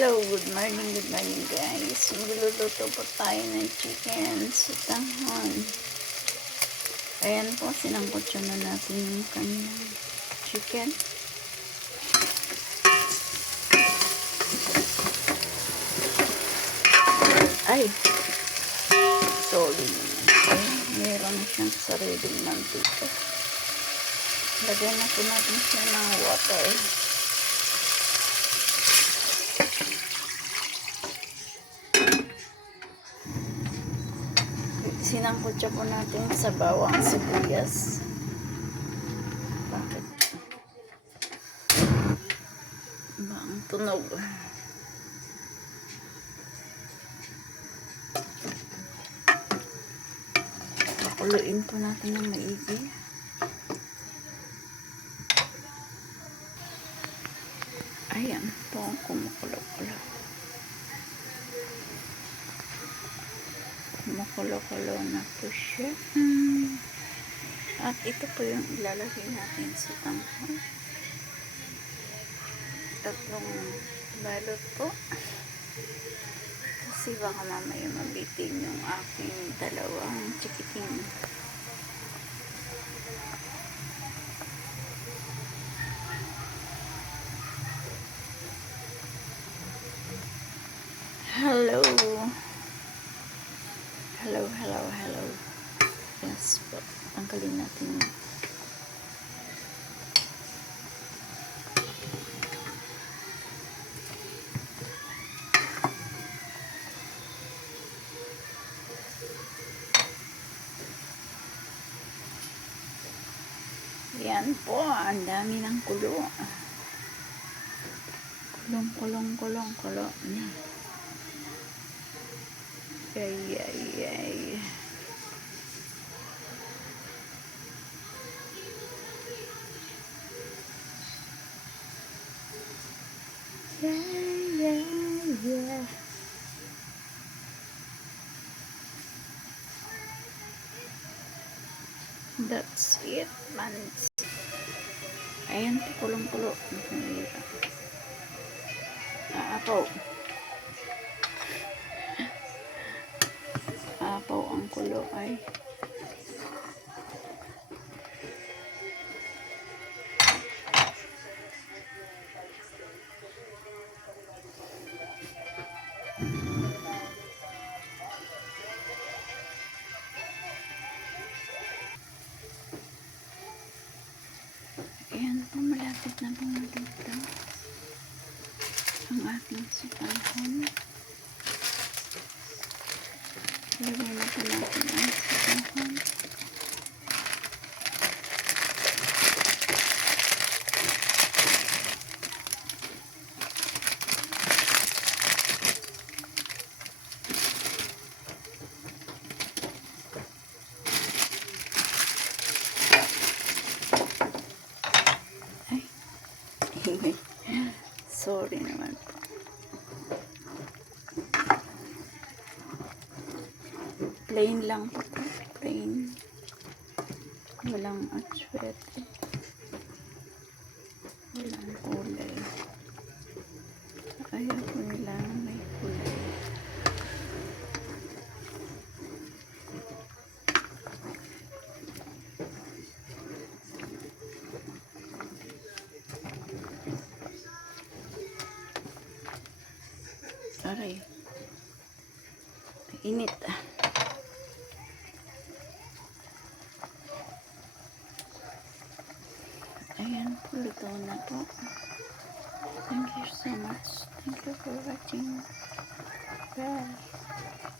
Hello, good morning guys. Magluluto po tayo ng chicken sa tanghon. Ayan po, sinangkot na natin yung kanyang chicken. Ay, sorry naman. Okay, meron na siyang sariling mantika. Lagyan na po natin siya ng water. Sinangkot siya po natin sa bawang sibuyas. Bakit? Ba ang tunog? Pakuluin po natin ng maigi. Ayan po, kumukulo-kulo. Kumukulo-kulo na po siya. At ito po yung ilalagay natin sa tanghon. 3 balot po. Kasi baka mamaya mabitin yung aking 2 chikiting. Hello. Hello. Yes po. Tanggalin natin. Yan po. Ang dami ng kulo. Kulo. Ay. Yeah. That's it, man. Ayan po, kulong-kulo. Apaw ang kulo ay. Ayan po, malapit na po dito ang ating sitanghon. Lagyan na po natin ang sitanghon. Sorry naman po. Plain lang po. Plain. Walang atswete. Walang kulay. Ayaw ko nila may kulay. Aray. Init. Ayan po, luto na po. Thank you so much. Thank you for watching. Bye.